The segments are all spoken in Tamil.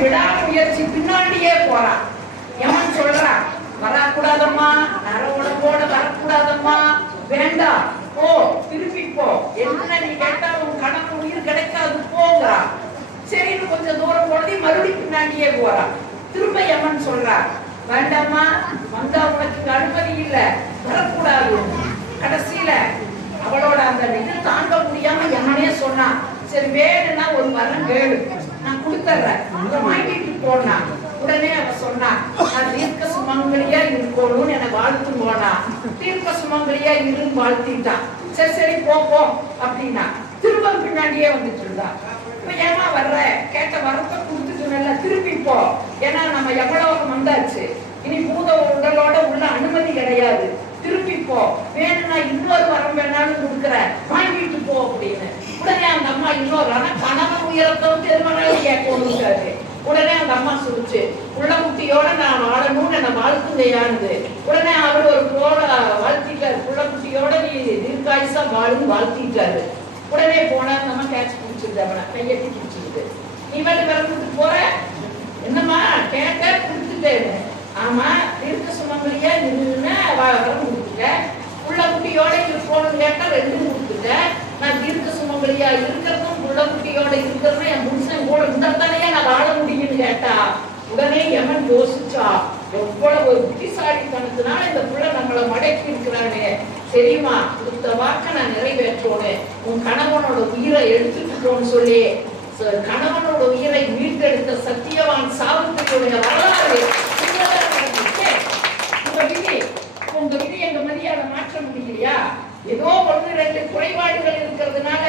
விடாமுயற்சி பின்னாடியே போறான் யமன் சொல்றான் வரக்கூடாதம்மா நர உடம்போட வரக்கூடாதம்மா வேண்டாம் போ திருப்பி போ. என்ன நீ கேட்டாலும் உன் கணக்கு உயிர் கிடைக்காது போங்கிறான் சரின்னு கொஞ்சம் தூரம் போனதே மறுபடியும் பின்னாடியே போறான் திரும்ப யமன் சொல்றா? வேண்டாமா வந்தா உனக்கு அனுமதி இல்ல வரக்கூடாது. கடைசியில அவளோட அந்த இது தாங்க முடியாம யமனே சொன்னான். சரி வேணும்னா ஒரு வரம் கேளு நான் கொடுத்துட்றேன் வாங்கிட்டு போனா. உடனே அவ சொன்னா நான் தீர்க்க சுமங்கலியா இருக்கணும்னு என்னை வாழ்த்து போனா தீர்க்க சுமங்கலியா இருன்னு வாழ்த்திட்டான் சரி சரி போப்போம் அப்படின்னா திரும்ப பின்னாடியே வந்துட்டு இருந்தா. இப்ப ஏமா வர்ற? கேட்ட வரத்தை கொடுத்துட்டு திருப்பிப்போம் போ. ஏன்னா நம்ம எவ்வளவு வந்தாச்சு. இனி பூத உடலோட உள்ள அனுமதி கிடையாது. திருப்பி போ. வேணும்னா இன்னொரு வரம் வேணாலும் கொடுக்குற வாங்கிட்டு போ அப்படின்னு. உடனே அந்த அம்மா இன்னொரு ஆனா கணவன் உயரத்தவும் திருமணம் கேட்கணுங்காரு உடனே அந்த அம்மா சொல்லுச்சு உள்ள குட்டியோட நான் வாழணும்னு நம்ம வாழ்த்துதையானது உடனே அவர் ஒரு போல வாழ்த்திட்டாரு. உள்ள குட்டியோட நீ தீர்க்காயுசா வாழும் வாழ்த்திட்டாரு. உடனே போனா அந்த அம்மா கேட்ச் பிடிச்சிருது அவனை கையெட்டி பிடிச்சிருது. நீ மட்டும் பிறந்துட்டு போற? என்னம்மா கேட்ட கொடுத்துட்டேன்னு. ஆமா தீர்க்க சுமங்கலியா நின்னுன்னா வரம் கொடுத்துட்ட உள்ள குட்டியோட இருக்கணும்னு கேட்டா ரெண்டும் கொடுத்துட்ட. நான் தீர்க்க சுமங்கலியா இருக்கிறது குட்டியோட இருக்கிறதும் என் புருஷன் கூட இருந்தாத்தானே நான் வாழ முடியும்னு கேட்டா உடனே எமன் யோசிச்சா எவ்வளவு ஒரு புத்திசாலித்தனத்தினால இந்த பிள்ளை நம்மளை மடக்கி இருக்கிறானே சரிம்மா கொடுத்த வாக்க நான் நிறைவேற்றோன்னு உன் கணவனோட உயிரை எடுத்துக்கிட்டோன்னு சொல்லி. ச- கணவனோட உயிரை மீட்டெடுத்த சத்தியவான் சாவித்திரியுடைய வரலாறு. உங்க விதி உங்க விதி எங்க மதியான ஏதோ ஒன்று ரெண்டு குறைபாடுகள் இருக்கிறதுனால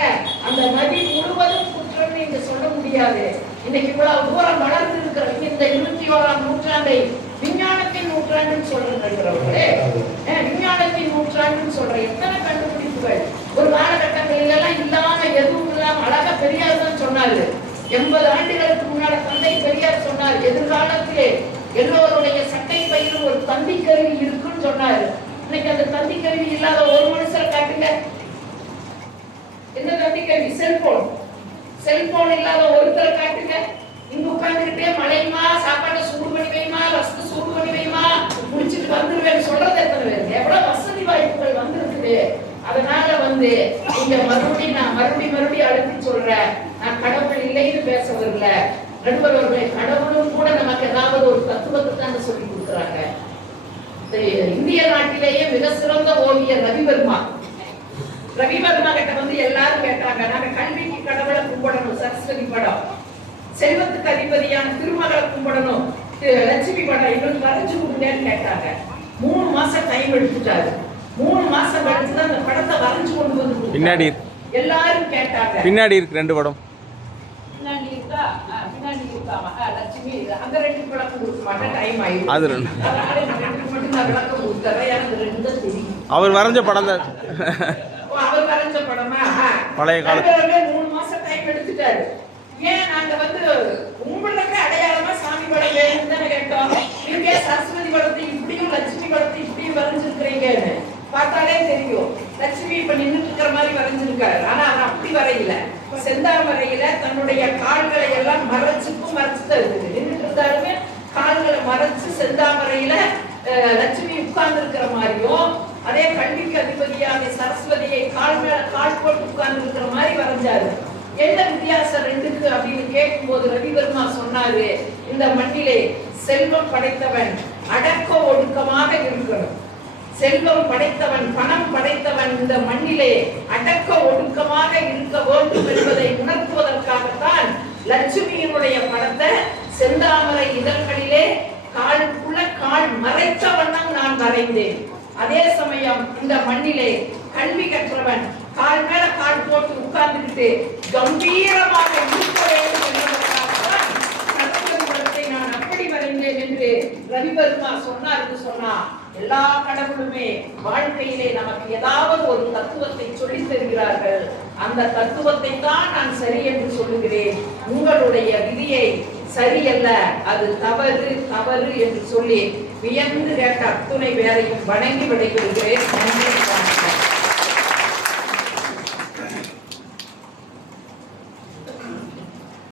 அந்த நதி முழுவதும் குற்றம் நீங்க சொல்ல முடியாது. இன்னைக்கு இவ்வளவு தூரம் வளர்ந்து இருக்கிற இந்த இருபத்தி ஓராம் நூற்றாண்டை விஞ்ஞானத்தின் நூற்றாண்டுன்னு சொல்றவர்களே விஞ்ஞானத்தின் நூற்றாண்டுன்னு சொல்ற எத்தனை கண்டுபிடிப்புகள்? ஒரு காலகட்டங்களில் எல்லாம் இல்லாம எதுவும் இல்லாம அழகா பெரியார் தான் சொன்னாரு. எண்பது ஆண்டுகளுக்கு முன்னால தந்தை பெரியார் சொன்னார் எதிர்காலத்திலே எல்லோருடைய சட்டை பையிலும் ஒரு தந்தி கருவி இன்னைக்கு அந்த தந்தி கருவி இல்லாத ஒரு மனுஷரை காட்டுங்க. என்ன தந்தி கருவி? செல்போன் செல்போன் இல்லாத ஒருத்தரை காட்டுங்க. இங்க உட்கார்ந்துகிட்டே மழையுமா? சாப்பாட்டை சூடு பண்ணி வைமா ரசத்தை சூடு பண்ணி வைமா முடிச்சுட்டு வந்துருவேன் சொல்றது எத்தனை பேர்? எவ்வளவு வசதி வாய்ப்புகள் வந்திருக்குது. அதனால வந்து இங்க மறுபடியும் நான் மறுபடியும் மறுபடியும் அழுத்தி சொல்றேன். நான் கடவுள் இல்லைன்னு பேச வரல. நண்பர் அவர்களே கடவுளும் கூட நமக்கு ஏதாவது ஒரு தத்துவத்தை தான் சொல்லி இந்திய நாட்டிலேயே மிக சிறந்த ஓவியர் ரவிவர்மா. ரவிவர்மா கிட்ட வந்து எல்லாரும் கேட்டாங்க நாங்க கல்விக்கு கடவுளை கும்பிடணும் சரஸ்வதி படம். செல்வத்துக்கு அதிபதியான திருமகளை கும்பிடணும் லட்சுமி படம். எங்களுக்கு வரைஞ்சு கொடுங்கன்னு கேட்டாங்க. மூணு மாசம் டைம் எடுத்துட்டாரு. மூணு மாசம் கழிச்சு அந்த படத்தை வரைஞ்சு கொண்டு வந்து. பின்னாடி. எல்லாரும் கேட்டாங்க. பின்னாடி இருக்கு ரெண்டு படம். பின்னாடி இருக்கா? ஆ, பின்னாடி இருக்காமா ஆ, லட்சுமி. இது. அங்க ரெண்டு விளக்கம் கொடுக்க மாட்டேன். டைம் ஆயிடும் அது ரெண்டு. அவர் வரைஞ்ச படம் தான். பழைய காலத்து. நடுவுல மூணு மாசம் டைம் எடுத்துட்டாரு. ஏன் நாங்க வந்து உங்களுக்கு அடையாளமா சாமி படம் தானே கேட்டோம். நீங்க சரஸ்வதி படத்தை இப்படியும் லட்சுமி படத்தை இப்படியும் வரைஞ்சிருக்கிறீங்கன்னு பார்த்தாலே தெரியும். லட்சுமி இப்ப இருக்கிற மாதிரி வரைஞ்சிருக்காரு. ஆனா அவர் அப்படி வரையில. செந்தாமரையில தன்னுடைய கால்களை எல்லாம் மறைச்சுக்கும் மறைச்சு தான் இருக்குது. இருந்தாலுமே கால்களை மறைச்சு செந்தாமரையில லட்சுமி உட்கார்ந்து இருக்கிற மாதிரியும் அதே கல்விக்கு அதிபதியான சரஸ்வதியை கால் மேல கால் போட்டு உட்கார்ந்து இருக்கிற மாதிரி வரைஞ்சாரு. என்ன வித்தியாசம் ரெண்டுக்கு அப்படின்னு கேட்கும்போது ரவிவர்மா சொன்னாரு இந்த மண்ணிலே செல்வம் படைத்தவன் அடக்க ஒடுக்கமாக இருக்கணும். செல்வம் படைத்தவன் பணம் படைத்தவன் இந்த மண்ணிலே அடக்க ஒடுக்கமாக இருக்க வேண்டும் என்பதை உணர் அடைந்தேன். அதே சமயம் இந்த மண்ணிலே கல்வி கற்றவன் கால் மேல கால் போட்டு உட்கார்ந்துக்கிட்டு கம்பீரமாக இருக்க வேண்டும் என்பதற்காகத்தான் நான் அப்படி வரைந்தேன் என்று ரவிவர்மா சொன்னார்னு சொன்னா எல்லா கடவுளுமே வாழ்க்கையிலே நமக்கு ஏதாவது ஒரு தத்துவத்தை சொல்லி தருகிறார்கள். அந்த தத்துவத்தை தான் நான் சரி என்று சொல்லுகிறேன். உங்களுடைய விதியை சரியல்ல அது தவறு தவறு என்று சொல்லி வியந்து கேட்ட அத்துணை வேலையும் வணங்கி விடைபெறுகிறேன் நன்றி வணக்கம்.